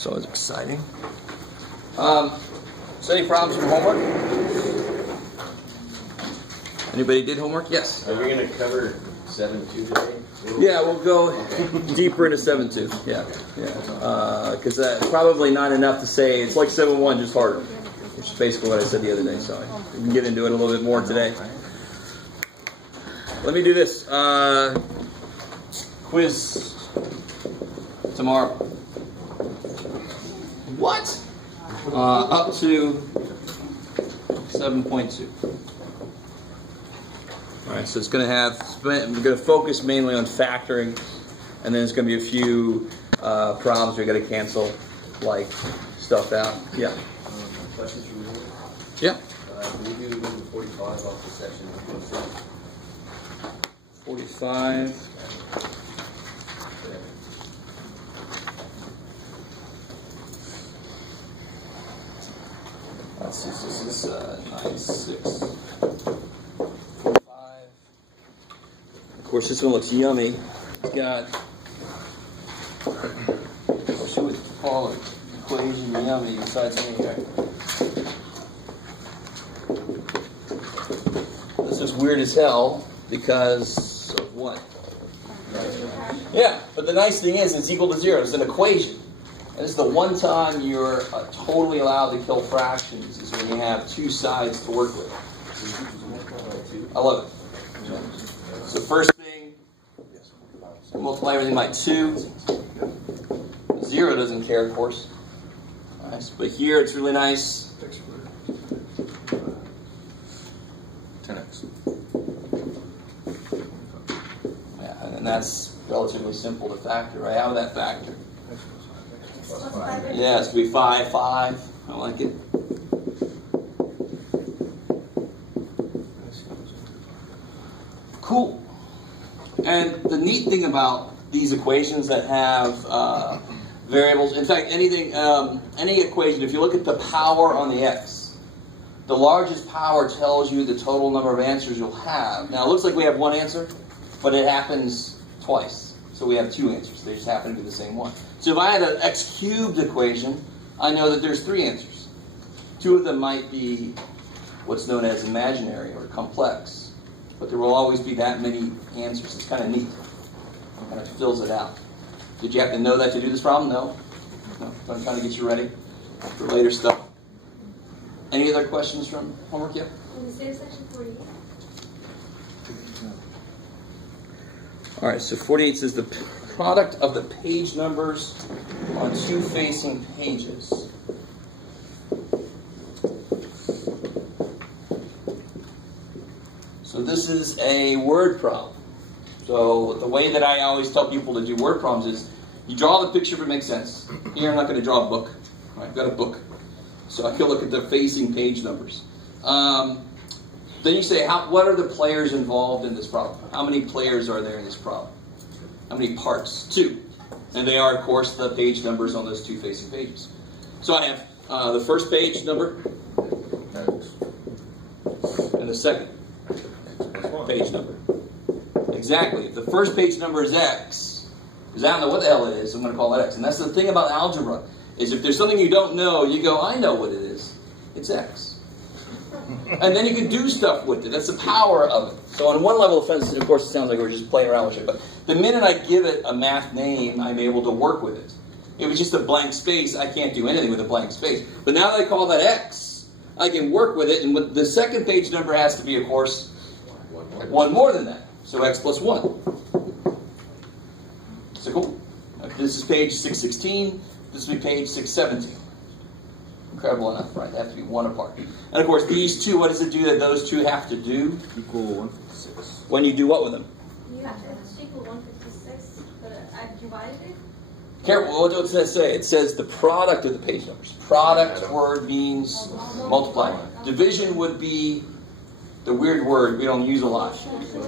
It's always exciting. So any problems from homework? Anybody did homework? Yes. Are we going to cover 7.2 today? Yeah, we'll go deeper into 7.2. Yeah. Because that's probably not enough to say it's like 7.1, just harder. Which is basically what I said the other day. So we can get into it a little bit more today. Let me do this. Quiz tomorrow. What? Up to 7.2. All right, so it's going to have. We're going to focus mainly on factoring, and then it's going to be a few problems we got to cancel, like stuff out. Yeah. Questions from you? Yeah. Can we do 45 off the section? 45. Let's see, this is 96. 45. Of course, this one looks yummy. It's got, what should we call it? Equation yummy besides anything. This is weird as hell because of what? Yeah, but the nice thing is it's equal to 0. It's an equation. And this is the one time you're totally allowed to kill fractions is when you have two sides to work with. I love it. So first thing, multiply everything by 2. 0 doesn't care, of course. Nice. But here it's really nice. 10x. Yeah, and that's relatively simple to factor, right? How would that factor? Yeah, it's going to be 5, 5. I like it. Cool. And the neat thing about these equations that have variables, in fact, anything, any equation, if you look at the power on the x, the largest power tells you the total number of answers you'll have. Now, it looks like we have one answer, but it happens twice. So we have 2 answers. They just happen to be the same one. So if I had an x cubed equation, I know that there's 3 answers. 2 of them might be what's known as imaginary or complex. But there will always be that many answers. It's kind of neat. It kind of fills it out. Did you have to know that to do this problem? No. No. I'm trying to get you ready for later stuff. Any other questions from homework yet? Can we say section 48? All right, so 48 says the product of the page numbers on 2 facing pages. So this is a word problem. So the way that I always tell people to do word problems is you draw the picture if it makes sense. Here I'm not going to draw a book. I've got a book. So I can look at the facing page numbers. Then you say, what are the players involved in this problem? How many players are there in this problem? How many parts? 2. And they are, of course, the page numbers on those 2 facing pages. So I have the first page number and the second page number. Exactly. If the first page number is x, because I don't know what the hell it is, I'm going to call it x. And that's the thing about algebra, is if there's something you don't know, you go, I know what it is. It's x. And then you can do stuff with it. That's the power of it. So on one level of offense, of course, it sounds like we're just playing around with it. But the minute I give it a math name, I'm able to work with it. If it's just a blank space, I can't do anything with a blank space. But now that I call that x, I can work with it. And the second page number has to be, of course, 1 more than that. So x plus 1. So cool. This is page 616. This will be page 617. Incredible enough, right? They have to be 1 apart. And of course, these 2, what does it do that those 2 have to do? Equal 156. When you do what with them? You have to equal 156, but I divided it. Careful, what does that say? It says the product of the page numbers. Product word means multiply. Division would be the weird word we don't use a lot.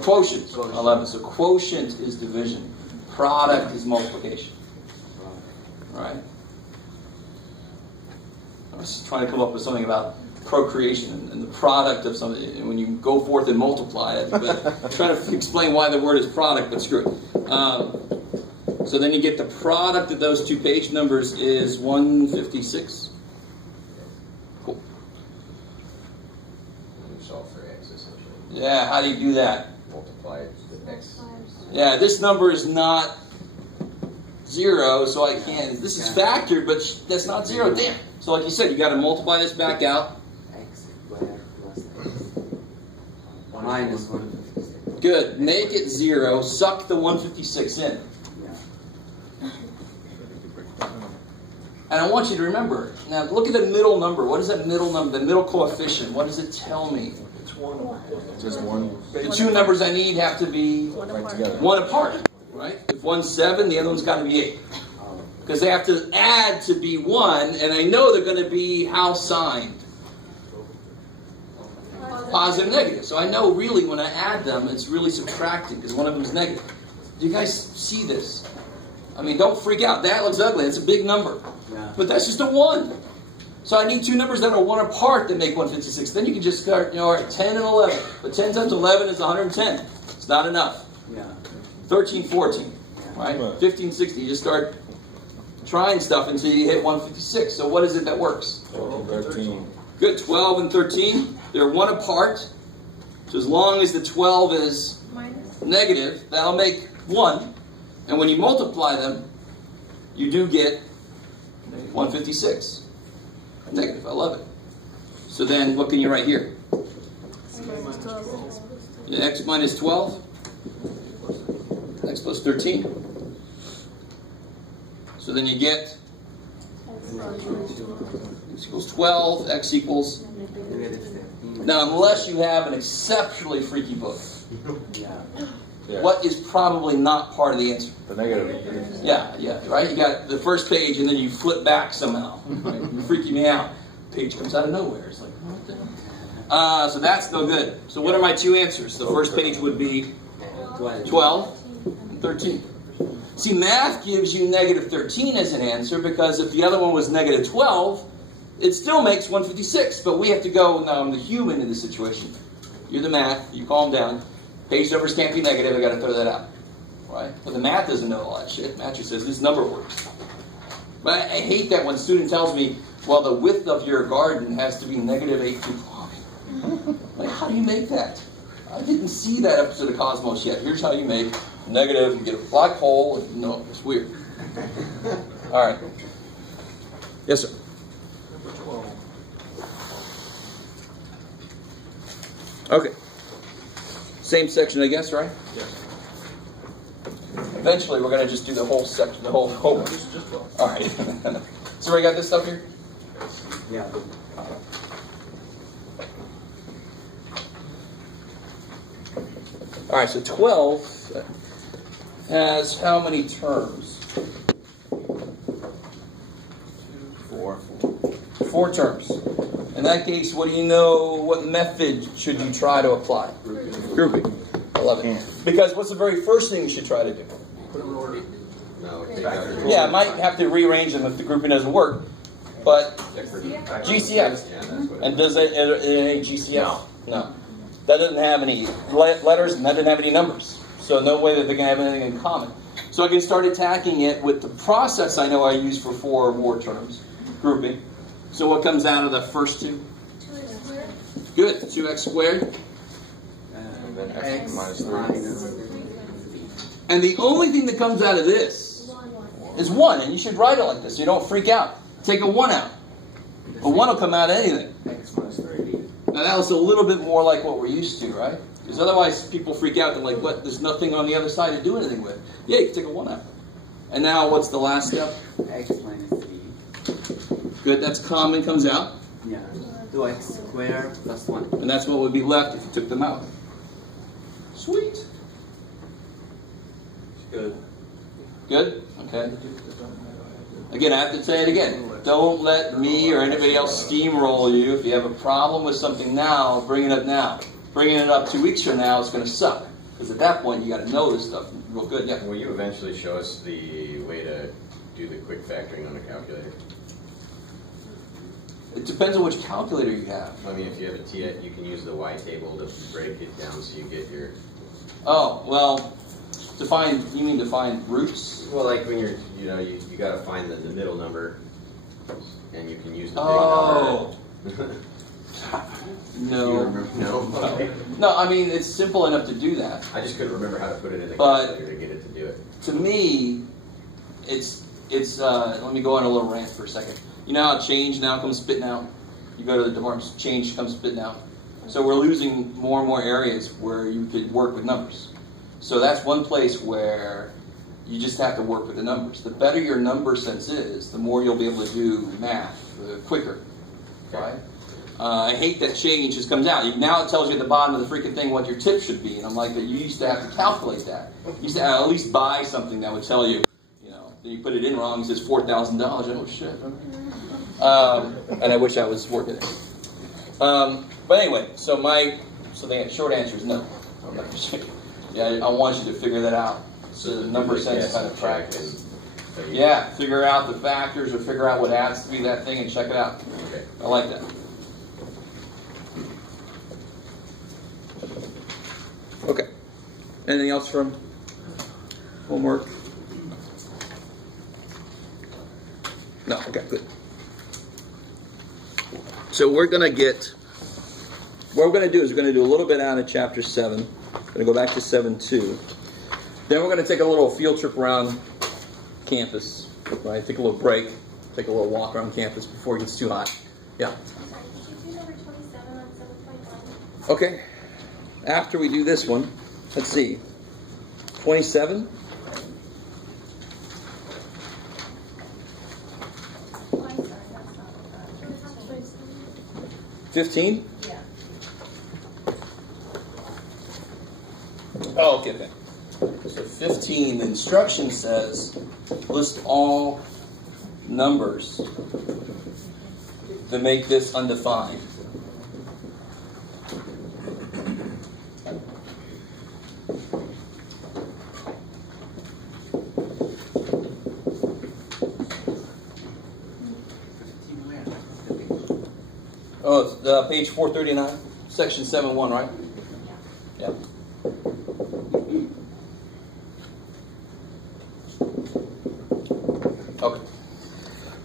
Quotient. I love it. So quotient is division. Product is multiplication. Right? I was trying to come up with something about procreation and the product of something. And when you go forth and multiply it, but trying to explain why the word is product, but screw it. So then you get the product of those two page numbers is 156. Cool. You solve for x essentially. Yeah, how do you do that? Multiply the x. Yeah, this number is not 0, so I can't. This is factored, but that's not 0. Damn. So like you said, you got to multiply this back out. X squared plus x minus 156. Good. Make it 0. Suck the 156 in. And I want you to remember, now look at the middle number. What is that middle number, the middle coefficient? What does it tell me? It's 1. Just 1. The two numbers I need have to be Right together. 1 apart, right? If one's 7, the other one's got to be 8. Because they have to add to be 1, and I know they're going to be how signed? Positive, negative. So I know really when I add them, it's really subtracting because one of them is negative. Do you guys see this? I mean, don't freak out. That looks ugly. It's a big number. Yeah. But that's just a 1. So I need two numbers that are 1 apart that make 156. Then you can just start, all right, 10 and 11. But 10 times 11 is 110. It's not enough. Yeah. 13, 14, right? 15, 16. You just start trying stuff until you hit 156. So what is it that works? 12, 13. Good. 12 and 13. They're 1 apart. So as long as the 12 is negative, that'll make 1. And when you multiply them, you do get 156. Negative. I love it. So then, what can you write here? X minus 12. X plus 13. So then you get x equals 12. X equals... Now, unless you have an exceptionally freaky book. Yeah. What is probably not part of the answer? The negative. Yeah, right? You got the first page and then you flip back somehow. Right? You're freaking me out. Page comes out of nowhere. It's like, what the hell? So that's no good. So what are my two answers? The first page would be 12 and 13. See, math gives you negative 13 as an answer because if the other one was negative 12, it still makes 156. But we have to go, now I'm the human in this situation. You're the math. You calm down. Page numbers can't be negative. I got to throw that out. Right? But the math doesn't know all that shit. Math just says this number works. But I hate that when a student tells me, well, the width of your garden has to be negative 8 feet long. Like, how do you make that? I didn't see that episode of Cosmos yet. Here's how you make negative. You get a black hole. And, no, it's weird. All right. Yes, sir. Number 12. Okay. Same section, I guess, right? Yes. Eventually, we're going to just do the whole section, the whole one. Just 12. All right. So we got this stuff here? Yeah. All right, so 12 has how many terms? 4. 4 terms. In that case, what do you know? What method should you try to apply? Grouping. I love it. Because what's the very first thing you should try to do? Put them in order. No, Yeah, I might have to rearrange them if the grouping doesn't work. But GCF. And does it any GCF? No. That doesn't have any letters and that doesn't have any numbers. So no way that they can have anything in common. So I can start attacking it with the process I know I use for 4 war terms. Grouping. So what comes out of the first two? 2x squared. Good. 2x squared. And then X minus 3. minus And the only thing that comes out of this 1. is 1. And you should write it like this so you don't freak out. Take a 1 out. A 1 will come out of anything. X minus 30. Now that was a little bit more like what we're used to, right? Because otherwise people freak out. They're like, what? There's nothing on the other side to do anything with. Yeah, you can take a 1 out. And now what's the last step? X minus 3. Good, that's common, comes out. Yeah. 2x squared plus 1. And that's what would be left if you took them out. Sweet. Good. Good? Okay. Again, I have to say it again. Don't let me or anybody else steamroll you. If you have a problem with something now, bring it up now. Bringing it up 2 weeks from now is going to suck. Because at that point, you got to know this stuff real good. Yeah. Will you eventually show us the way to do the quick factoring on a calculator? It depends on which calculator you have. I mean, if you have a TI, you can use the Y table to break it down so you get your... Oh, well, You mean define roots? Well, like when you're, you got to find the middle number, and you can use the big Oh. number. No. No. No, I mean, it's simple enough to do that. I just couldn't remember how to put it in the But- calculator to get it to do it. To me, it's let me go on a little rant for a second. You know how change now comes spitting out? You go to the department, change comes spitting out. So we're losing more and more areas where you could work with numbers. So that's one place where you just have to work with the numbers. The better your number sense is, the more you'll be able to do math quicker, right? I hate that change just comes out. Now it tells you at the bottom of the freaking thing what your tip should be. And I'm like, you used to have to calculate that. You used to at least buy something that would tell you, then you put it in wrong, it says $4,000. Oh, shit. And I wish I was working it. But anyway, so the short answer is no. I'm not sure. Yeah, I want you to figure that out. So the number sense kind of practice. Yeah, figure out the factors or figure out what adds to be that thing and check it out. Okay. I like that. Okay. Anything else from homework? No, okay, good. So what we're going to do is we're going to do a little bit out of chapter 7. We're going to go back to 7.2. Then we're going to take a little field trip around campus, right? Take a little break, take a little walk around campus before it gets too hot. Yeah? I'm sorry, could you do number 27 on 7.1? Okay. After we do this one, let's see. 27? Oh, I'm sorry, that's not 15? Yeah. Oh, okay, okay. So 15, the instruction says, list all numbers that make this undefined. Oh, it's page 439, section 7.1, right? Yeah. Okay.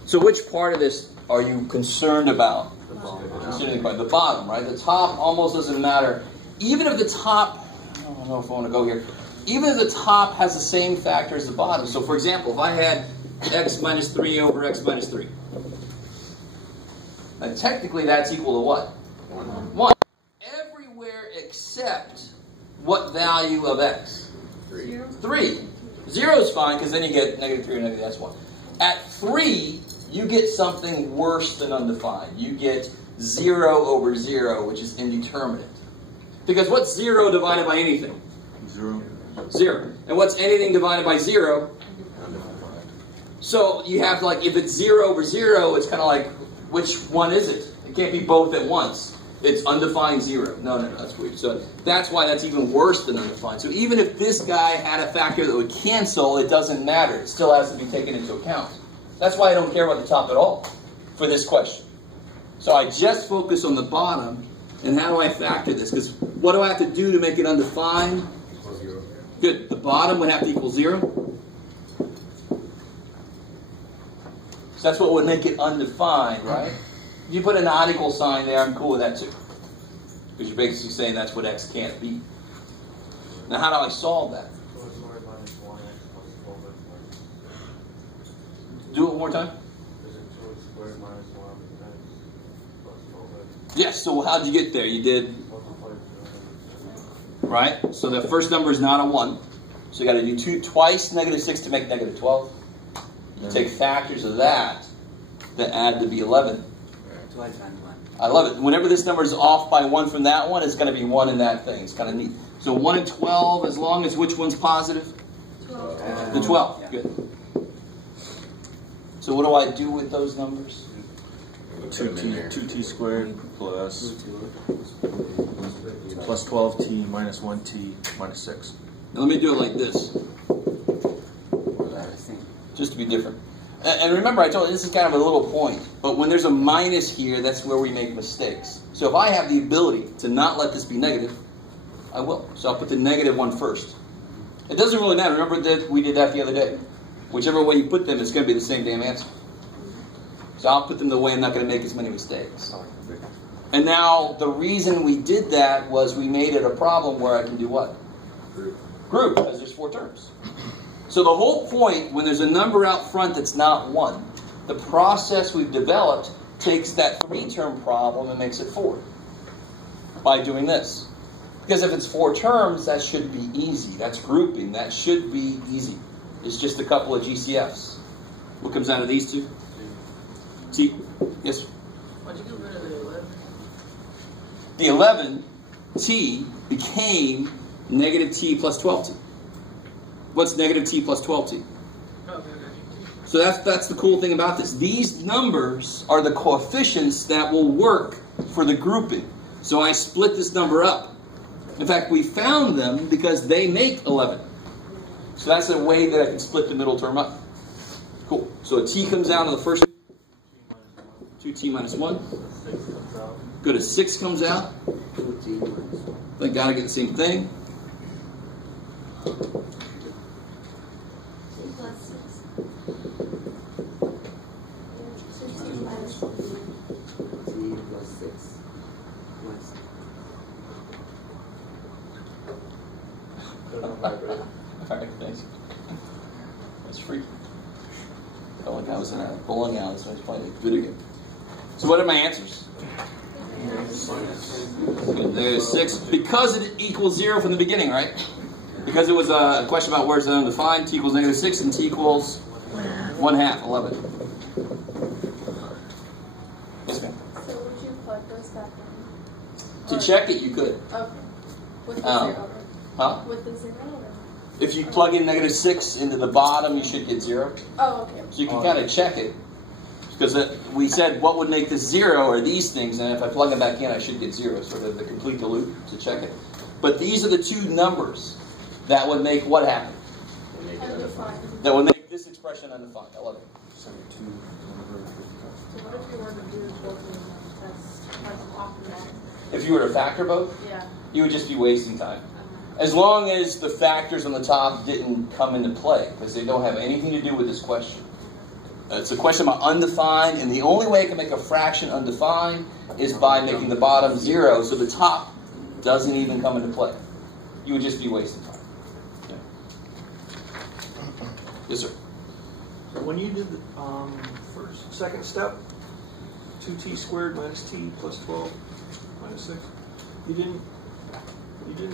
So which part of this are you concerned about? Considering the bottom, right? The top almost doesn't matter. Even if the top, I don't know if I want to go here. Even if the top has the same factor as the bottom. So for example, if I had x minus 3 over x minus 3. Now technically that's equal to what? 1. Everywhere except what value of x? 3. 0 is fine because then you get negative 3 or negative, that's 1. At 3, you get something worse than undefined. You get 0 over 0, which is indeterminate. Because what's 0 divided by anything? 0. 0. And what's anything divided by 0? So you have to, like, if it's 0 over 0, it's kind of like, which one is it? It can't be both at once. It's undefined 0. No, that's weird. So that's why that's even worse than undefined. So even if this guy had a factor that would cancel, it doesn't matter. It still has to be taken into account. That's why I don't care about the top at all for this question. So I just focus on the bottom, and how do I factor this? Because what do I have to do to make it undefined? 0. Good. The bottom would have to equal 0. So that's what would make it undefined, right? If you put a not equal sign there, I'm cool with that too. Because you're basically saying that's what x can't be. Now how do I solve that? Do it one more time? Yes, so how'd you get there? You did, right? So the first number is not a 1. So you got to do twice negative 6 to make negative 12. You take factors of that add to be 11. Twice and 1. I love it. Whenever this number is off by 1 from that one, it's going to be 1 in that thing. It's kind of neat. So 1 and 12, as long as which one's positive? 12. The 12. Yeah. Good. So what do I do with those numbers? Put them in there. 2t squared plus 12t minus 1t minus 6. Now let me do it like this, just to be different. And remember, I told you this is kind of a little point, but when there's a minus here, that's where we make mistakes. So if I have the ability to not let this be negative, I will. So I'll put the negative one first. It doesn't really matter. Remember that we did that the other day. Whichever way you put them, it's going to be the same damn answer. So I'll put them the way I'm not going to make as many mistakes. And now the reason we did that was we made it a problem where I can do what? Group, because there's 4 terms. So the whole point, when there's a number out front that's not 1, the process we've developed takes that 3-term problem and makes it 4 by doing this. Because if it's 4 terms, that should be easy. That's grouping. That should be easy. It's just a couple of GCFs. What comes out of these two? T. Yes, sir? Why'd you get rid of the 11? The 11, T, became negative T plus 12T. What's negative T plus 12T? So that's the cool thing about this. These numbers are the coefficients that will work for the grouping. So I split this number up. In fact, we found them because they make 11. So that's a way that I can split the middle term up. Cool. So a T comes out on the first 2T minus 1. Go to 6 comes out. 2T minus 1. Thank God I get the same thing. T plus 6. 2T minus 1. T plus 6. Plus. Alright, thanks. That's freaky. Felt like I was in a bowling alley, so I was playing a video game. So what are my answers? Good, there's 6. Because it equals 0 from the beginning, right? Because it was a question about where's it undefined, T equals negative 6 and T equals 1/2, 11. Yes, ma'am. So would you plug those back in? To check it, you could. Okay. With the 0. Huh? With the 0? Or? If you plug in negative 6 into the bottom, you should get 0. Oh, okay. So you can kind of check it. Because we said what would make this 0 are these things, and if I plug them back in, I should get 0, sort of to complete the loop to check it. But these are the 2 numbers that would make what happen? Undefined. That would make this expression undefined. I love it. So what if you were to do both of them? That's off and on. If you were to factor both, Yeah. you would just be wasting time. As long as the factors on the top didn't come into play, because they don't have anything to do with this question. It's a question about undefined, and the only way I can make a fraction undefined is by making the bottom 0, so the top doesn't even come into play. You would just be wasting time. Yeah. Yes, sir. So when you did the second step, 2t squared minus t plus 12 minus 6, you didn't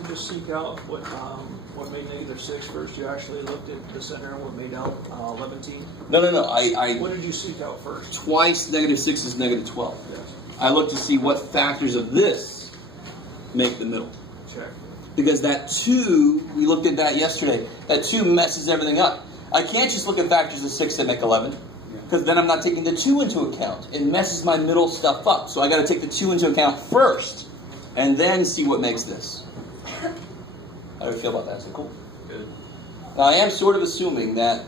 just seek out what made negative 6 first. You actually looked at the center and what made out 11t. No. What did you seek out first? Twice negative 6 is negative 12. Yes. I looked to see what factors of this make the middle. Check. Because that 2, we looked at that yesterday, that 2 messes everything up. I can't just look at factors of 6 that make 11, because then I'm not taking the 2 into account. It messes my middle stuff up. So I got to take the 2 into account first, and then see what makes this. How do you feel about that? Is it cool? Good. Now I am sort of assuming that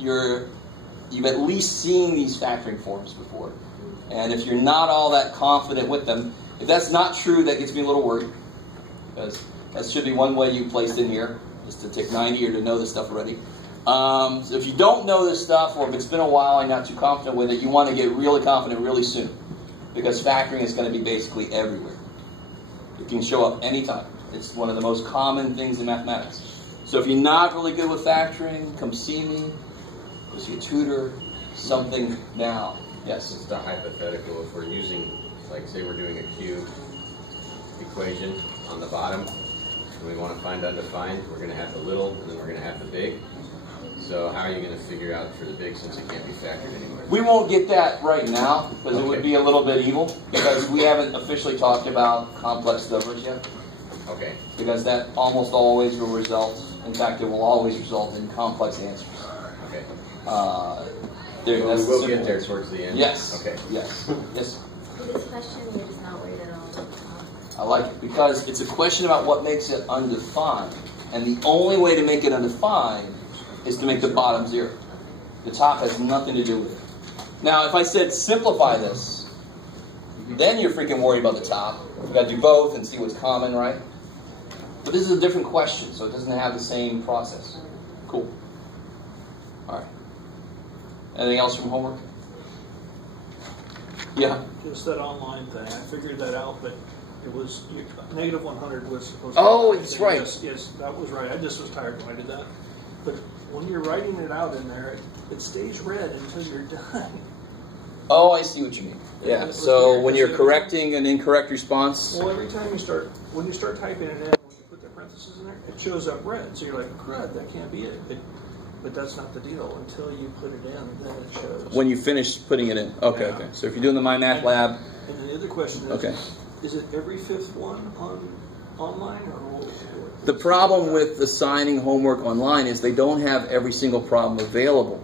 you've at least seen these factoring forms before. And if you're not all that confident with them, if that's not true, that gets me a little worried. Because that should be one way you placed in here, is to take 90 or to know this stuff already. So if you don't know this stuff, or if it's been a while and you're not too confident with it, you want to get really confident really soon. Because factoring is going to be basically everywhere. It can show up anytime. It's one of the most common things in mathematics. So if you're not really good with factoring, come see me, go see a tutor, something now. Yes? Just a hypothetical, if we're using, like say we're doing a cube equation on the bottom, and we want to find undefined, we're going to have the little, and then we're going to have the big. So how are you going to figure out for the big since it can't be factored anywhere? We won't get that right now, because it would be a little bit evil, because we haven't officially talked about complex numbers yet. Okay. Because that almost always will result, in fact, it will always result in complex answers. Okay. There, Well, that's we will the get simple there answer. towards the end. Yes. Okay. Yes. Yes. For this question, you're just not worried at all about the top. I like it, because it's a question about what makes it undefined. And the only way to make it undefined is to make the bottom 0. The top has nothing to do with it. Now, if I said simplify this, then you're freaking worried about the top. You've got to do both and see what's common, right? But this is a different question, so it doesn't have the same process. Cool. All right. Anything else from homework? Yeah. Just that online thing. I figured that out, but it was negative 100 was supposed Oh, to be. that's right. Yes, that was right. I just was tired when I did that. But when you're writing it out in there, it stays red until you're done. Oh, I see what you mean. Yeah. So when you're correcting an incorrect response. Well, every time when you start typing it in, when you put the parentheses in there, it shows up red. So you're like, crud, that can't be it. But that's not the deal. Until you put it in, then it shows. When you finish putting it in. Okay, Yeah. okay. So if you're doing the MyMathLab. And then the other question is, okay. Is it every fifth one online or? The problem with assigning homework online is they don't have every single problem available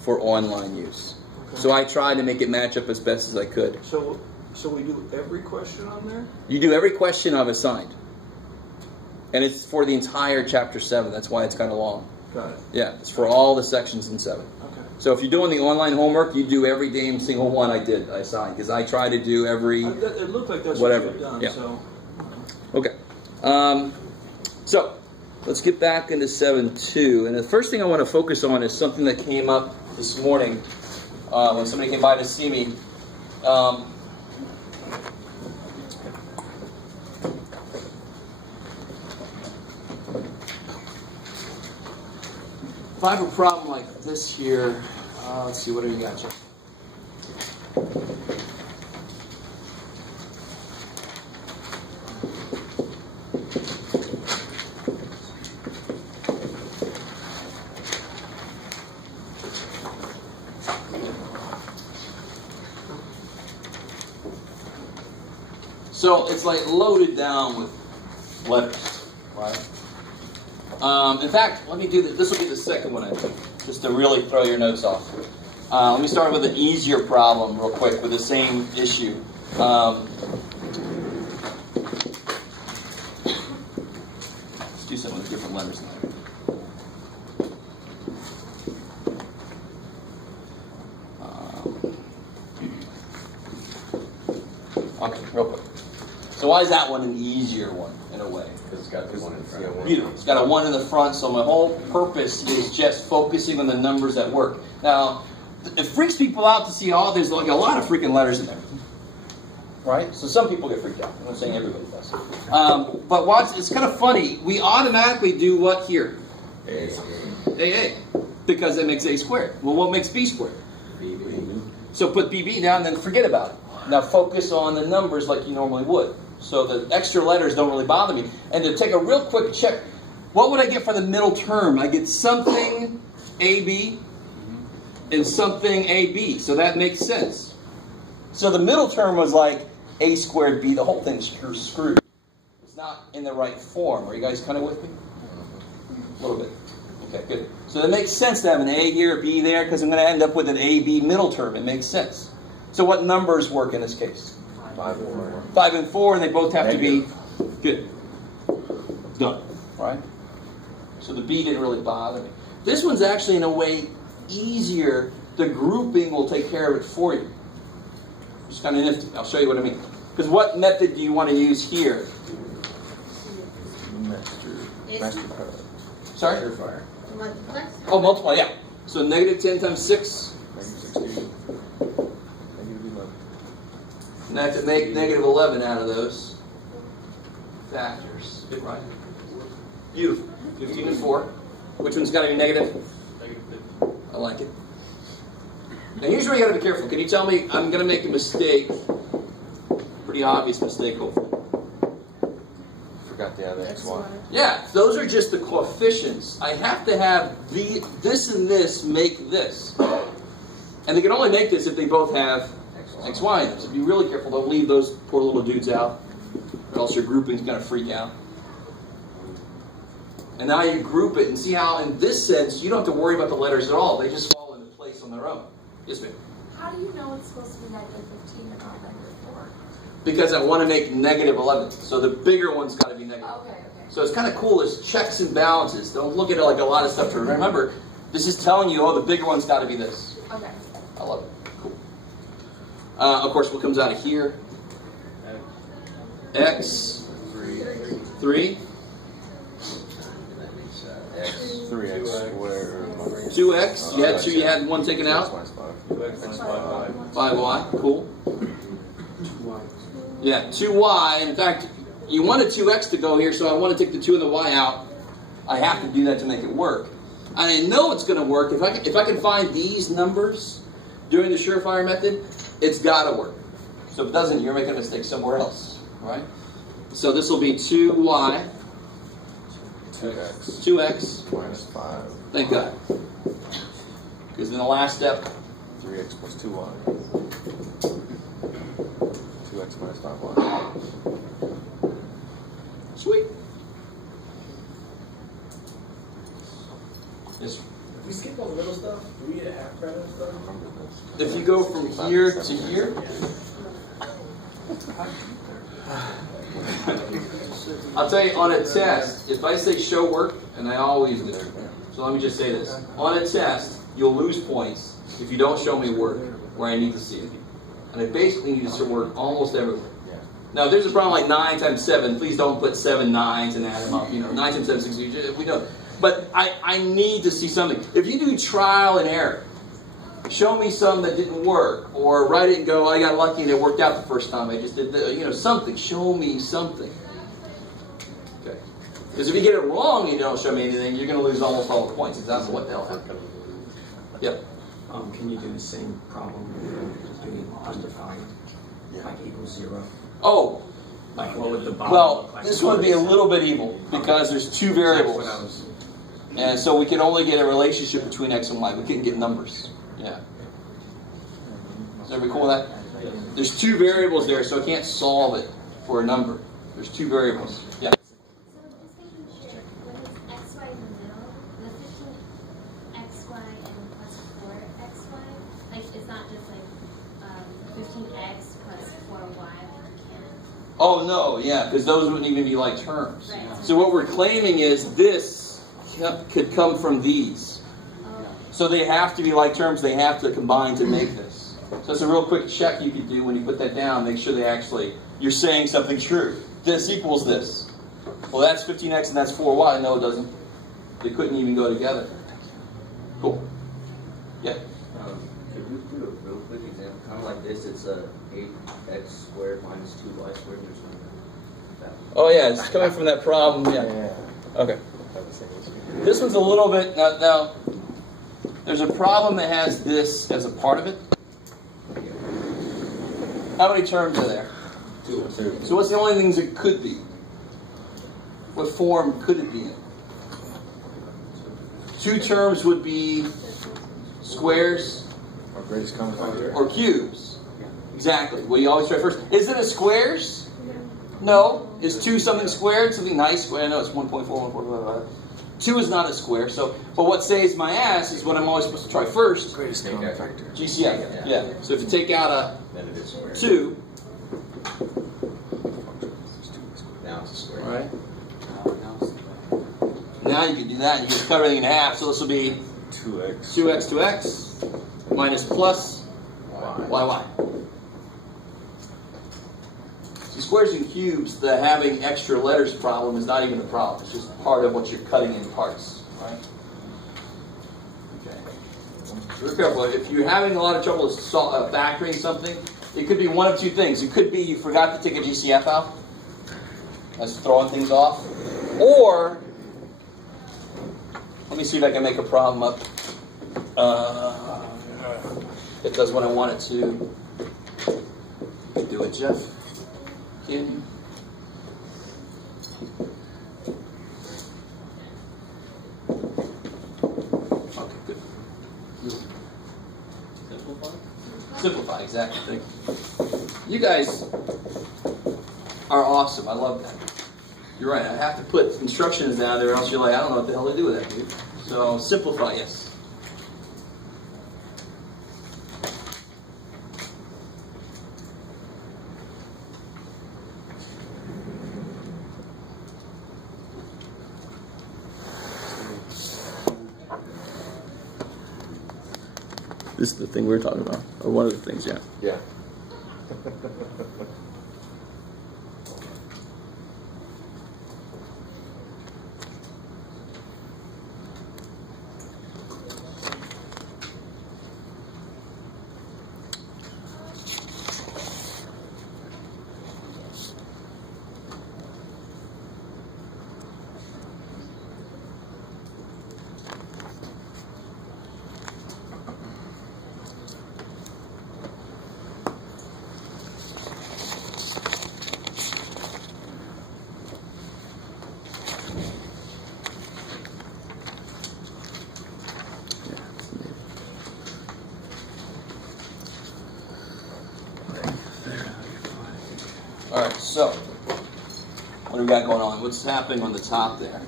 for online use. Okay. So I tried to make it match up as best as I could. So we do every question on there? You do every question I've assigned. And it's for the entire chapter 7. That's why it's kind of long. Got it. Yeah, it's for all the sections in 7. Okay. So if you're doing the online homework, you do every damn single one I assigned. Because I try to do every... It looked like that's whatever. what you've done. Yeah. So. Okay. So let's get back into 7.2. And the first thing I want to focus on is something that came up this morning when somebody came by to see me. If I have a problem like this here, let's see, what do you got, Chuck? So it's like loaded down with letters, right? In fact, let me do this. This will be the second one I do, just to really throw your notes off. Let me start with an easier problem real quick with the same issue. Let's do something with different letters now. Okay, real quick. So why is that one an easier one in a way? Because it's got the one in front. Beautiful. It's got a 1 in the front, so my whole purpose is just focusing on the numbers that work. Now, it freaks people out to see, there's like a lot of freaking letters in there. Right? So some people get freaked out. I'm not saying everybody does. But watch, it's kind of funny. We automatically do what here? AA. Because it makes A squared. Well, what makes B squared? BB. So put BB down and then forget about it. Now focus on the numbers like you normally would. So the extra letters don't really bother me. And to take a real quick check, what would I get for the middle term? I get something AB and something AB. So that makes sense. So the middle term was like A squared B. The whole thing's screwed. It's not in the right form. Are you guys kind of with me? A little bit. Okay, good. So it makes sense to have an A here, a B there, because I'm going to end up with an AB middle term. It makes sense. So what numbers work in this case? 5 and 4. 5 and 4, and they both have to be good. Done. Right? So the B didn't really bother me. This one's actually, in a way, easier. The grouping will take care of it for you. It's kind of nifty. I'll show you what I mean. Because what method do you want to use here? Sorry? Oh, multiply, yeah. So negative 10 times 6. And I have to make negative 11 out of those factors. Good, right? Beautiful. 15 and 4. Which one's got to be negative? I like it. Now here's where you got to be careful. Can you tell me, I'm going to make a mistake. Pretty obvious mistake, hopefully. Forgot the other X1. Yeah, those are just the coefficients. I have to have this and this make this. And they can only make this if they both have XY in them. So be really careful. Don't leave those poor little dudes out, or else your grouping's going to freak out. And now you group it and see how, in this sense, you don't have to worry about the letters at all. They just fall into place on their own. Yes, ma'am? How do you know it's supposed to be negative 15 and not negative 4? Because I want to make negative 11. So the bigger one's got to be negative. Okay. So it's kind of cool. There's checks and balances. Don't look at it like a lot of stuff to remember. This is telling you, the bigger one's got to be this. Okay. I love it. Cool. Of course, what comes out of here? X. 3. 2x. You had 2. You had 1 taken out. 5y. Cool. Yeah, 2y. In fact, you wanted 2x to go here, so I want to take the 2 and the y out. I have to do that to make it work. And I know it's going to work. If I can find these numbers doing the surefire method, it's got to work. So if it doesn't, you're making a mistake somewhere else. All right? So this will be 2y. 2x. Minus 5. Thank God. Because in the last step, 3x plus 2y. 2x minus 5y. sweet. Yes. If we skip all the little stuff, do we get a half credit and stuff? If you go from here to here, I'll tell you on a test, if I say show work, and I always do, so let me just say this. On a test, you'll lose points if you don't show me work where I need to see it. And I basically need to see work almost everywhere. Now, if there's a problem like 9 times 7, please don't put 7 9s and add them up. 9 times 7 is 6. We don't. But I need to see something. If you do trial and error, show me some that didn't work, or write it and go, I got lucky and it worked out the first time. I just did something. Show me something. Okay. Because if you get it wrong and you don't show me anything, you're going to lose almost all the points. Exactly what the hell happened. Yep. Can you do the same problem with doing undefined, like equals 0? Oh. Like what would the bottom Well, look like? this would be a little bit evil because there's 2 variables. That's what I was. And so we can only get a relationship between x and y. We couldn't get numbers. Yeah. Is everybody cool with that? There's 2 variables there, so I can't solve it for a number. There's 2 variables. Yeah. So just making sure, when it's xy in the middle, the 15xy and plus 4xy, like it's not just like 15x plus 4y. Oh, no, yeah, because those wouldn't even be like terms. Right. So what we're claiming is this could come from these. So they have to be like terms. They have to combine to make this. So it's a real quick check you could do when you put that down. Make sure you're saying something true. This equals this. Well, that's 15x and that's 4y. No, it doesn't. They couldn't even go together. Cool. Yeah. Could we do a real quick example? Kind of like this. It's 8x squared minus 2y squared or something. Oh, yeah. It's coming from that problem. Yeah. Okay. This one's a little bit... Now, there's a problem that has this as a part of it. How many terms are there? 2. So what's the only things it could be? What form could it be in? 2 terms would be squares Our greatest common factor. or cubes. Exactly. Well, you always try first. Is it a squares? No. Is 2 something squared? Something nice squared? I know it's 1.4, 1.4, blah, blah, blah. 2 is not a square. So, but what saves my ass is what I'm always supposed to try first. Greatest common factor. GCF. Yeah. So if you take out a Then it is square. 2, Now it's a square. right? Now you can do that. You can cut everything in half. So this will be 2x. 2x, 2x, minus plus y. See, squares and cubes, the having extra letters problem is not even a problem. It's just part of what you're cutting in parts, right? Okay. So be careful. If you're having a lot of trouble factoring something, it could be one of 2 things. It could be you forgot to take a GCF out. That's throwing things off. Or, let me see if I can make a problem up. It does what I want it to. Do it, Jeff. Can you? Okay, good. Simplify, exactly. Thank you. You guys are awesome. I love that. You're right. I have to put instructions down there, or else you're like, I don't know what the hell to do with that, dude. So simplify, yes. This is the thing we were talking about, or one of the things, yeah. Yeah. So, what do we got going on? What's happening on the top there?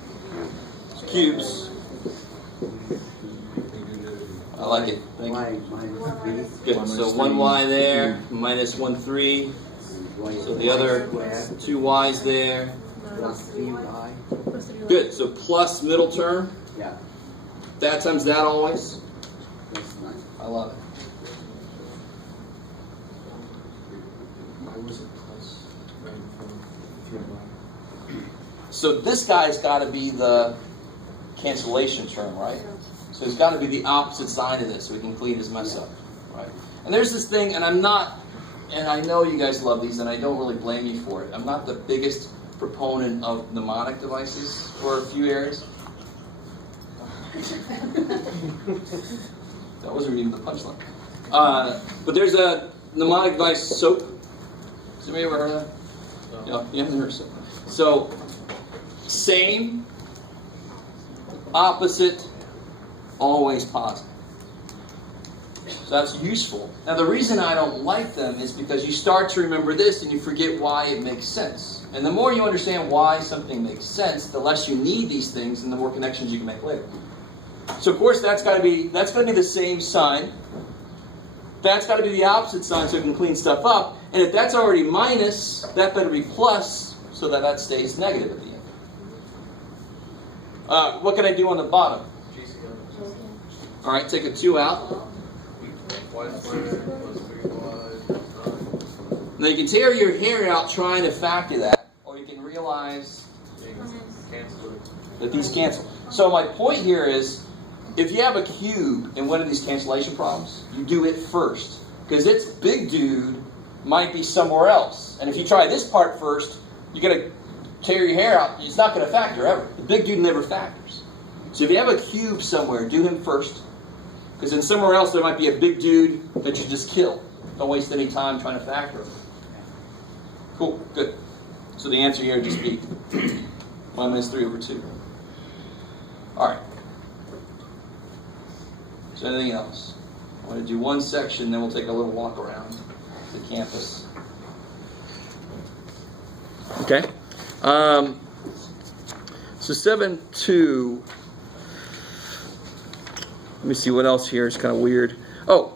Cubes. I like it. Thank you. Good. So 1y there, minus 1, 3. So the other 2 y's there. Plus 3y. Good. So plus middle term. Yeah. That times that always. Plus 9. I love it. Why was it plus right from So this guy's got to be the cancellation term, right? So it's got to be the opposite sign of this so we can clean his mess up, right? And there's this thing, and I'm not, and I know you guys love these, and I don't really blame you for it. I'm not the biggest proponent of mnemonic devices for a few areas. That wasn't even the punchline. But there's a mnemonic device, SOAP. Has anybody ever heard of that? No, you haven't heard of SOAP. So, same, opposite, always positive. So that's useful. Now the reason I don't like them is because you start to remember this and you forget why it makes sense. And the more you understand why something makes sense, the less you need these things and the more connections you can make later. So of course that's got to be the same sign. That's got to be the opposite sign so it can clean stuff up. And if that's already minus, that better be plus so that that stays negative at the end. What can I do on the bottom? All right, take a 2 out. Now you can tear your hair out trying to factor that, or you can realize that these cancel. So my point here is, if you have a cube in one of these cancellation problems, you do it first. Because its big dude might be somewhere else. And if you try this part first, you're going to tear your hair out. It's not going to factor ever. The big dude never factors. So if you have a cube somewhere, do him first. Because then somewhere else there might be a big dude that you just kill. Don't waste any time trying to factor him. Cool, good. So the answer here would just be 1 minus 3 over 2. Alright. So anything else? I want to do one section, then we'll take a little walk around the campus. Okay. So 7.2. Let me see what else here is kind of weird. Oh.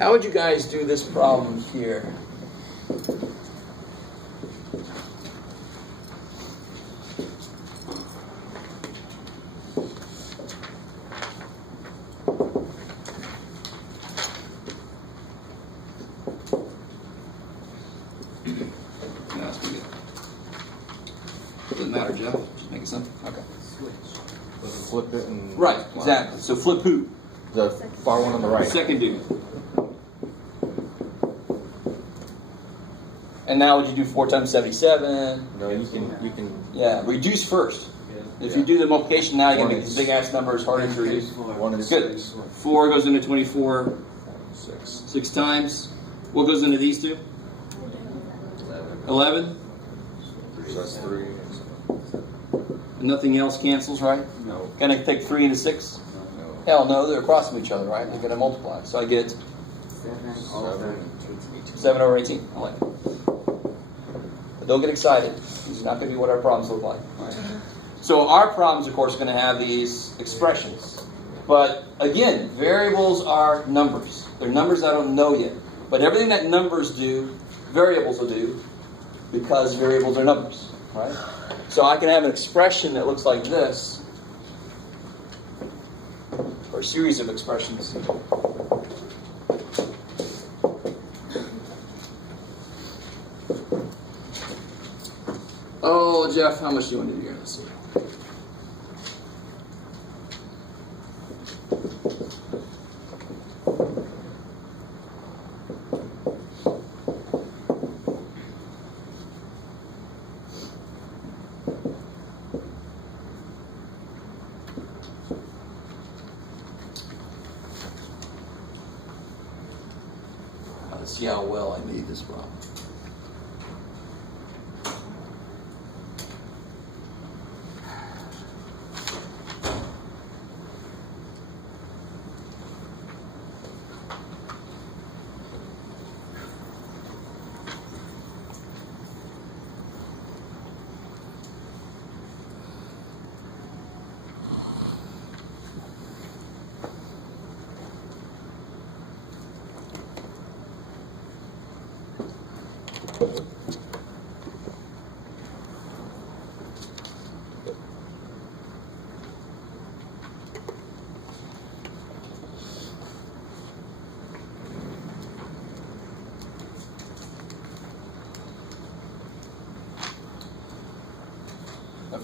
How would you guys do this problem here? Doesn't matter, Jeff. Just make it simple. Okay. Flip it and... Right, exactly. So flip who? The far one on the right. Second dude. And now would you do 4 times 77? No, you can... Yeah, reduce first. If you do the multiplication now, you're going to make these big ass numbers harder to reduce. 1 is Good. 6. 4 goes into 24 6. 6 times. What goes into these two? 11. So that's 3. And nothing else cancels, right? No. Can I take 3 into 6? No. Hell no, they're across from each other, right? They're going to multiply. So I get 7 over 18. I like it. But don't get excited. It's not going to be what our problems look like. Right? So our problems, of course, are going to have these expressions. But again, variables are numbers. They're numbers I don't know yet. But everything that numbers do, variables will do, because variables are numbers. Right? So I can have an expression that looks like this, or a series of expressions. Oh, Jeff, how much do you want to do here? Let's see. Let's see how well I made this problem.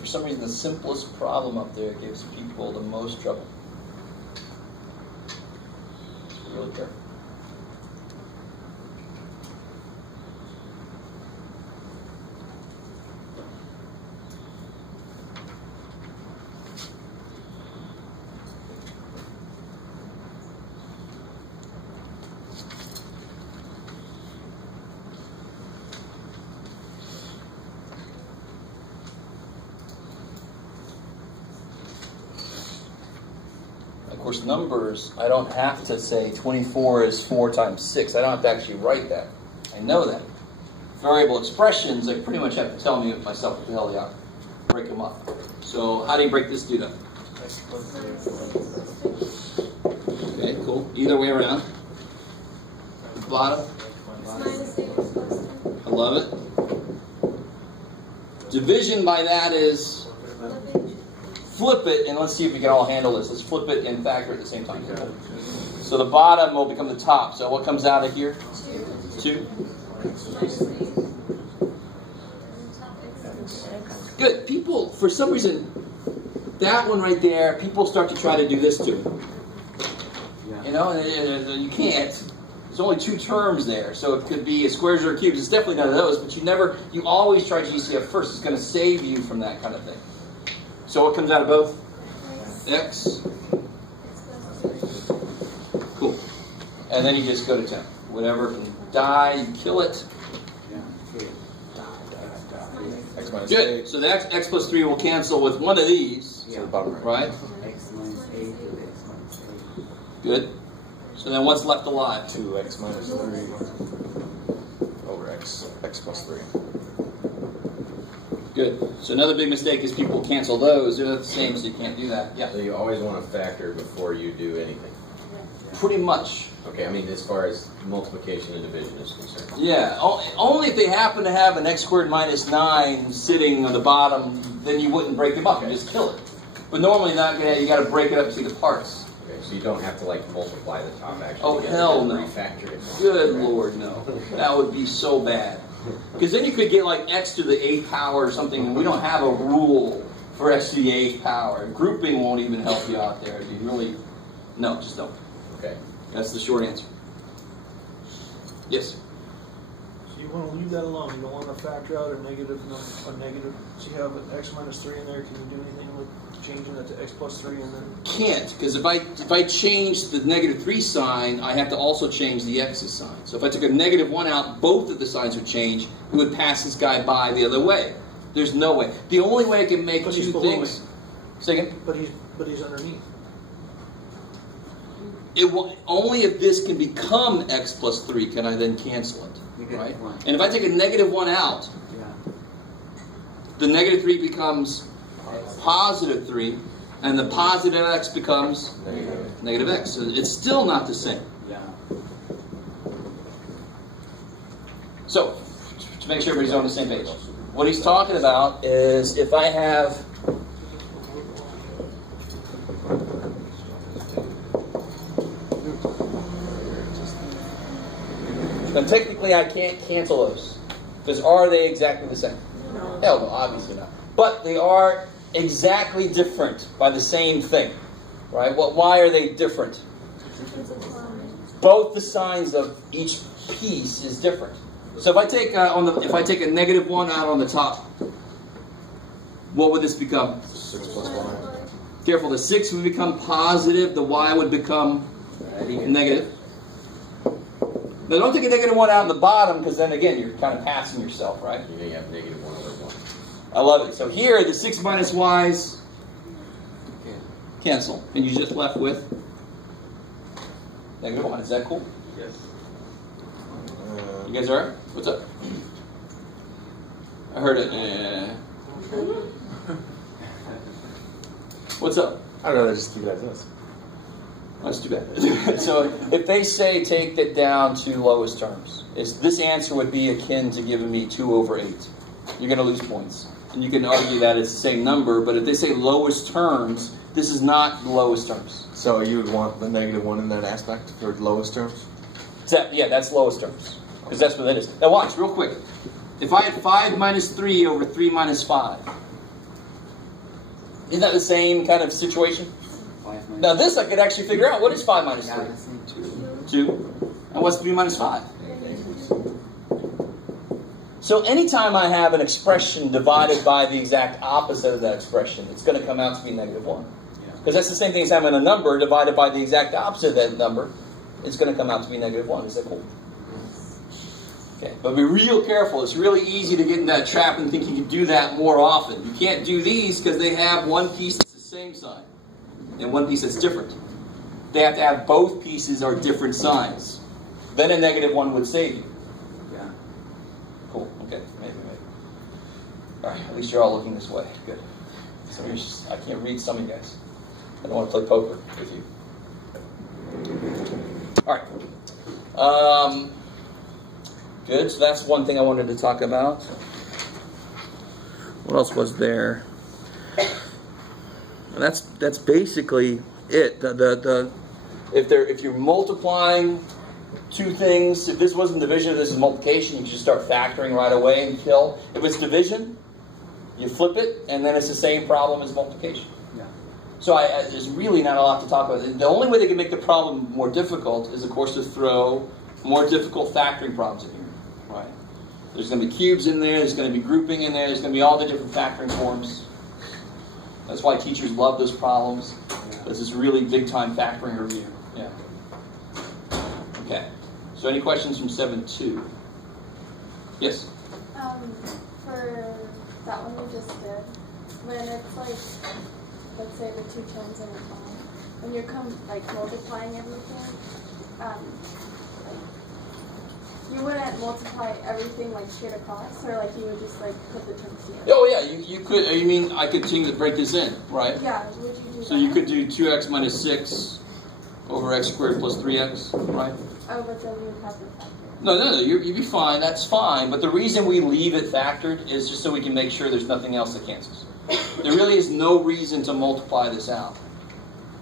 for some reason the simplest problem up there gives people the most trouble. So be really careful. Of course, numbers, I don't have to say 24 is 4 times 6. I don't have to actually write that. I know that. Variable expressions, I pretty much have to tell me myself what the hell they are. Break them up. So how do you break this dude up? Okay, cool. Either way around. Bottom. I love it. Division by that is flip it, and let's see if we can all handle this. Let's flip it and factor at the same time. So the bottom will become the top. So what comes out of here? 2. Good. People, for some reason, that one right there, people start to try to do this too. You know, and you can't. There's only 2 terms there, so it could be a squares or cubes. It's definitely none of those, but you always try GCF first. It's going to save you from that kind of thing. So what comes out of both? X. Cool. And then you just go to 10. Whatever can die, you kill it. X minus Good. 8. So the x plus 3 will cancel with one of these. So the bottom right? X minus 8 to X minus 8. Good. So then what's left alive? 2x minus 3 over x plus 3. Good. So another big mistake is people cancel those. They're not the same, so you can't do that. Yeah. So you always want to factor before you do anything. Pretty much. Okay, I mean as far as multiplication and division is concerned. Yeah. Only if they happen to have an x squared minus 9 sitting on the bottom, then you wouldn't break them up. You just kill it. But normally you got to break it up to the parts. Okay, so you don't have to like multiply the top actually. Oh, together, hell and no. refactor it. Good Lord, no. That would be so bad. Because then you could get like x to the 8th power or something, and we don't have a rule for x to the 8th power. Grouping won't even help you out there. You really, no, just don't. Okay. That's the short answer. Yes? So you want to leave that alone. You don't want to factor out a negative number, a negative. So you have an x minus 3 in there. Can you do anything with changing that to x plus 3 and then? Can't, because if I change the negative 3 sign, I have to also change the x's sign. So if I took a negative 1 out, both of the signs would change. It would pass this guy by the other way. There's no way. The only way I can make But he's 2 below things. Say again? But he's underneath. It will, only if this can become x plus 3 can I then cancel it. Right? And if I take a negative 1 out, the negative 3 becomes positive 3, and the positive x becomes negative x. So it's still not the same. So, to make sure everybody's on the same page, what he's talking about is if I have then technically I can't cancel those. Because are they exactly the same? No. Hell no, obviously not. But they are exactly different by the same thing. Right? Why are they different? Both the signs of each piece is different. So if I take if I take a negative 1 out on the top, what would this become? 6 plus 1. Careful, the 6 would become positive, the y would become negative. Now don't take a negative 1 out on the bottom, because then again you're kind of passing yourself, right? You're going to have negative 1 over 1. I love it. So here, the 6 minus y's cancel. And you're just left with negative 1. Is that cool? Yes. You guys all right? What's up? I heard it. What's up? I don't know, I just keep it as is. That's too bad. So if they say take that down to lowest terms, this answer would be akin to giving me 2 over 8. You're going to lose points. And you can argue that it's the same number, but if they say lowest terms, this is not the lowest terms. So you would want the negative 1 in that aspect for lowest terms? Yeah, that's lowest terms. Because that's what that is. Now watch, real quick. If I had 5 minus 3 over 3 minus 5, Isn't that the same kind of situation? Now this I could actually figure out. What is 5 minus 3? 2. And what's 3 minus 5? So anytime I have an expression divided by the exact opposite of that expression, it's going to come out to be negative 1. Because that's the same thing as having a number divided by the exact opposite of that number. It's going to come out to be negative 1. Is that cool? Okay, but be real careful. It's really easy to get in that trap and think you can do that more often. You can't do these because they have one piece that's the same sign and one piece that's different. They have to have both pieces are different signs. Then a negative 1 would save you. Yeah. Cool. Okay. Maybe. All right. At least you're all looking this way. Good. So I can't read some of you guys. I don't want to play poker with you. All right. Good. So that's one thing I wanted to talk about. What else was there? And that's basically it. If you're multiplying two things, if this wasn't division, this is multiplication, you can just start factoring right away and kill. If it's division, you flip it, and then it's the same problem as multiplication. Yeah. So there's really not a lot to talk about. The only way they can make the problem more difficult is, of course, to throw more difficult factoring problems in here. Right? There's going to be cubes in there, there's going to be grouping in there, there's going to be all the different factoring forms. That's why teachers love those problems. This is really big-time factoring review. Yeah. Okay. So any questions from 7.2? Yes? For that one you just did, when it's like, let's say the 2 terms in a column, when you're multiplying everything, you wouldn't multiply everything like straight across, or like you would just like put the terms together? Oh yeah, you could. You mean I could break this in, right? Yeah. Would you do that? So you could do 2x minus 6 over x squared plus 3x, right? Oh, but then you would have the factor. No, you'd be fine. That's fine. But the reason we leave it factored is just so we can make sure there's nothing else that cancels. There really is no reason to multiply this out.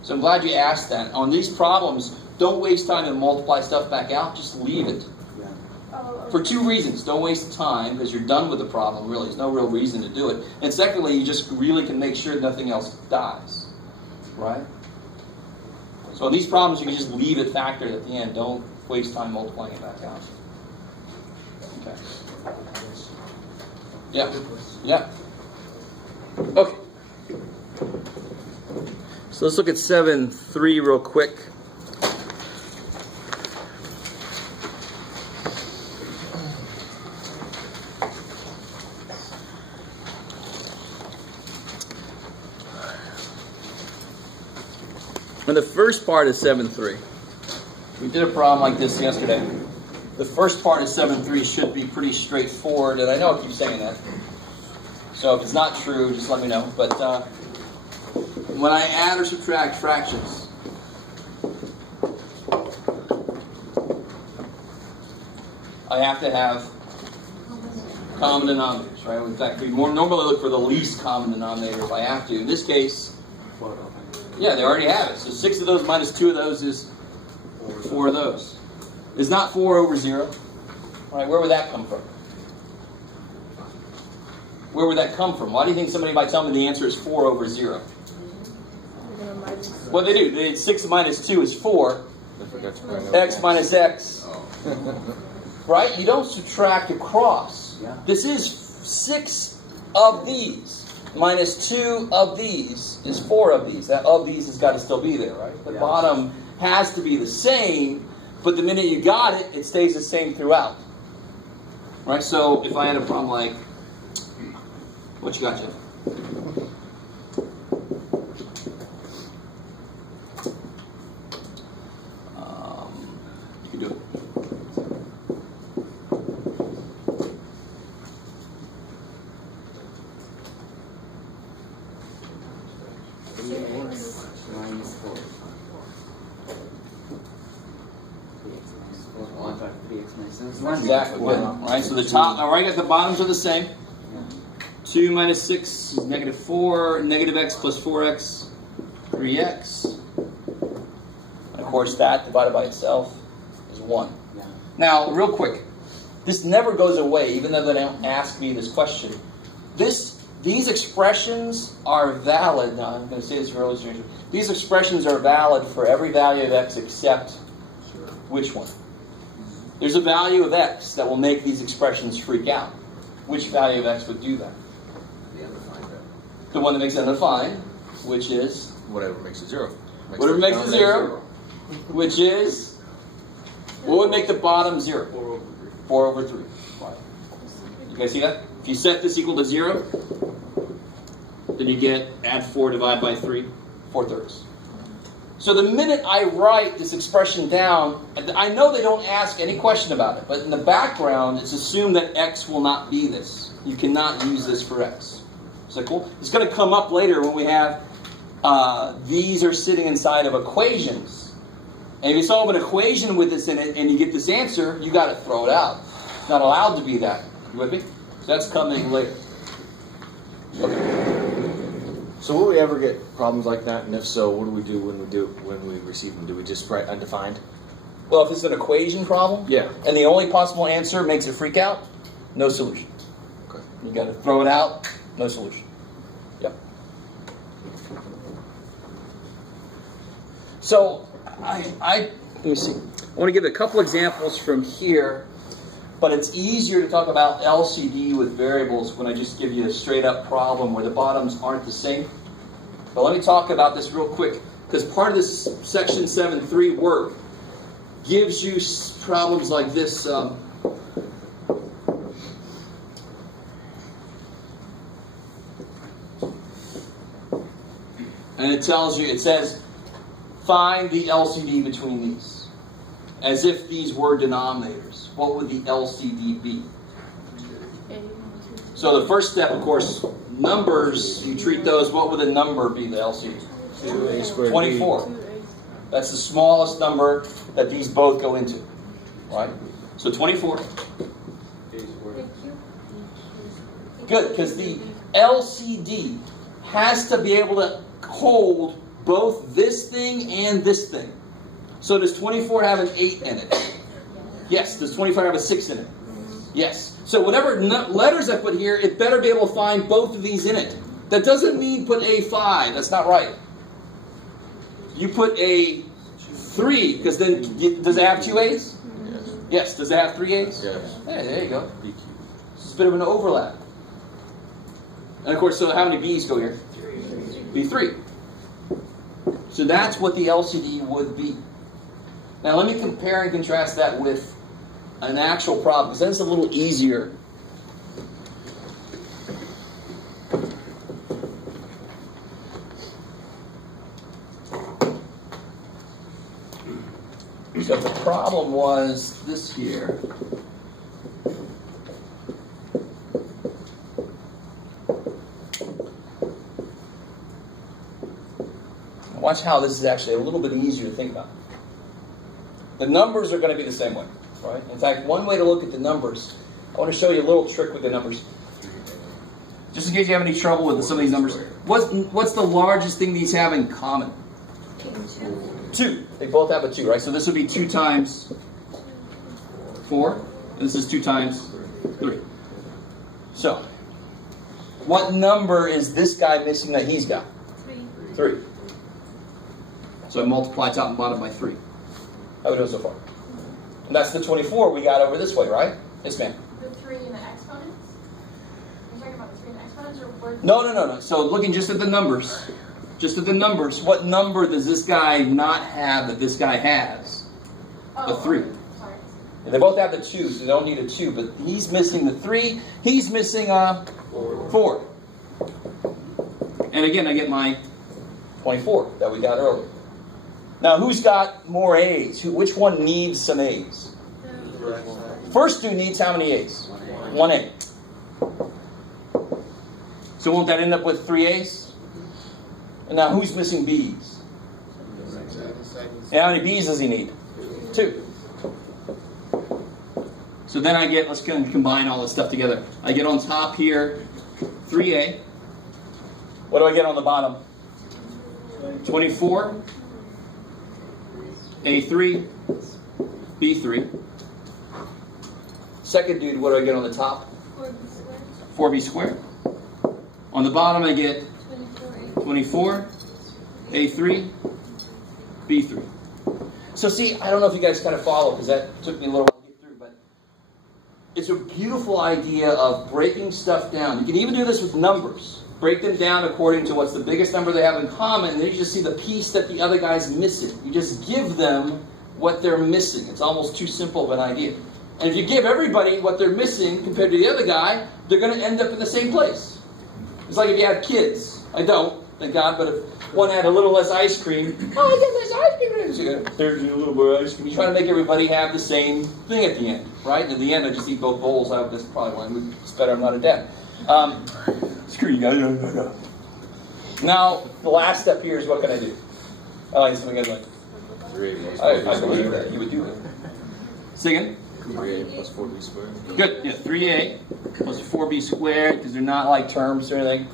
So I'm glad you asked that. On these problems, don't waste time and multiply stuff back out. Just leave it. For 2 reasons. Don't waste time, because you're done with the problem, really. There's no real reason to do it. And secondly, you just really can make sure nothing else dies. Right? So on these problems, you can just leave it factored at the end. Don't waste time multiplying it back out. Okay. Yeah. Yeah. Okay. So let's look at 7.3 real quick. And the first part is 7.3. We did a problem like this yesterday. The first part of 7.3 should be pretty straightforward, and I know I keep saying that. So if it's not true, just let me know. But when I add or subtract fractions, I have to have common denominators, right? In fact, we normally look for the least common denominator if I have to. In this case, yeah, they already have it. So 6 of those minus 2 of those is 4 of those. It's not 4 over 0. All right, where would that come from? Where would that come from? Why do you think somebody might tell me the answer is 4 over 0? What they do? 6 minus 2 is 4. X minus x. Right? You don't subtract across. This is 6 of these. Minus 2 of these is 4 of these. That of these has got to still be there, right? The bottom has to be the same, but the minute you got it, it stays the same throughout. Right? So if I had a problem like, what you got, Jeff? You can do it. Minus 4. 3x minus 7. Exactly. Good. All right. So the top. All right. At the bottoms are the same. 2 minus 6 is negative 4. Negative x plus 4x, 3x. And of course, that divided by itself is 1. Now, real quick, this never goes away, even though they don't ask me this question. This these expressions are valid. Now, I'm going to say this for illustration. These expressions are valid for every value of x except which one? There's a value of x that will make these expressions freak out. Which value of x would do that? The undefined. The one that makes it undefined, which is? Whatever makes it 0. Whatever makes it 0, which is? What would make the bottom 0? 4 over 3. Right. You guys see that? If you set this equal to 0, then you get add 4 divided by 3, 4/3. So the minute I write this expression down, I know they don't ask any question about it, but in the background, it's assumed that x will not be this. You cannot use this for x. Is that cool? It's going to come up later when we have these are sitting inside of equations. And if you solve an equation with this in it and you get this answer, you got to throw it out. It's not allowed to be that. You with me? So that's coming later. Okay. So will we ever get problems like that? And if so, what do we do when we receive them? Do we just write undefined? Well, if it's an equation problem, Yeah. and the only possible answer makes it freak out, no solution. Okay. You got to throw it out, no solution. Yep. So let me see. I want to give a couple examples from here, but it's easier to talk about LCD with variables when I just give you a straight up problem where the bottoms aren't the same. But let me talk about this real quick, because part of this section 7.3 work gives you problems like this. And it tells you, it says, find the LCD between these. As if these were denominators. What would the LCD be? So the first step, of course, numbers, you treat those, what would the number be, the LCD? 2a squared. 24. That's the smallest number that these both go into. Right? So 24. Good, because the LCD has to be able to hold both this thing and this thing. So does 24 have an 8 in it? Yes. Does 24 have a 6 in it? Yes. So whatever letters I put here, it better be able to find both of these in it. That doesn't mean put A5. That's not right. You put a 3, because then, does it have 2 A's? Yes. Yes. Does it have 3 A's? Yes. Hey, there you go. It's a bit of an overlap. And of course, so how many B's go here? B3. So that's what the LCD would be. Now let me compare and contrast that with an actual problem, because then it's a little easier. So the problem was this here. Watch how this is actually a little bit easier to think about. The numbers are going to be the same way, right? In fact, one way to look at the numbers, I want to show you a little trick with the numbers. Just in case you have any trouble with some of these numbers. What's the largest thing these have in common? 2. They both have a 2, right? So this would be 2 times 4. And this is 2 times 3. So, what number is this guy missing that he's got? 3. So I multiply top and bottom by 3. How are we doing so far? And that's the 24 we got over this way, right? Yes, ma'am. The 3 in the exponents? You're talking about the 3 in the exponents or No. So looking just at the numbers. Just at the numbers. What number does this guy not have that this guy has? A 3. Sorry. And they both have the 2, so they don't need a 2. But he's missing the 3. He's missing a 4. And again, I get my 24 that we got earlier. Now, who's got more A's? Which one needs some A's? First 2 needs how many A's? 1 A. So won't that end up with 3 A's? And now who's missing B's? And how many B's does he need? 2. So then I get, let's combine all this stuff together. I get on top here 3A. What do I get on the bottom? 24. A3, B3. Second dude, what do I get on the top? 4B squared. On the bottom, I get 24. 24, A3, B3. So see, I don't know if you guys kind of follow, because that took me a little while to get through, but it's a beautiful idea of breaking stuff down. You can even do this with numbers. Break them down according to what's the biggest number they have in common, and then you just see the piece that the other guy's missing. You just give them what they're missing. It's almost too simple of an idea. And if you give everybody what they're missing compared to the other guy, they're going to end up in the same place. It's like if you have kids. I don't, thank God, but if one had a little less ice cream, oh, I get less ice cream. So you got, there's a little more ice cream. You try to make everybody have the same thing at the end, right? And at the end, I just eat both bowls. This probably one. It's better I'm not a dad. Screw you guys. No. Now, the last step here is what can I do? I like something guys like. 3A I believe that you would do it. Say again? 3A plus 4B squared. Good. Yeah, 3A plus 4B squared, because they're not like terms or anything.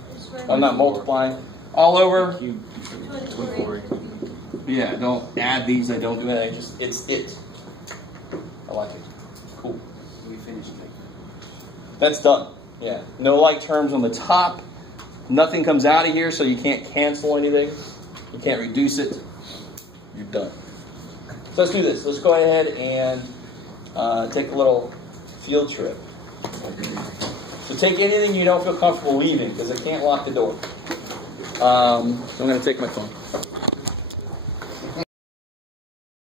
I'm not multiplying. All over. Cube 24. Yeah, don't add these. I don't do anything. Just it's it. I like it. Cool. We finished it. That's done. Yeah. No like terms on the top. Nothing comes out of here, so you can't cancel anything. You can't reduce it. You're done. So let's do this. Let's go ahead and take a little field trip. So take anything you don't feel comfortable leaving, because I can't lock the door. So I'm going to take my phone.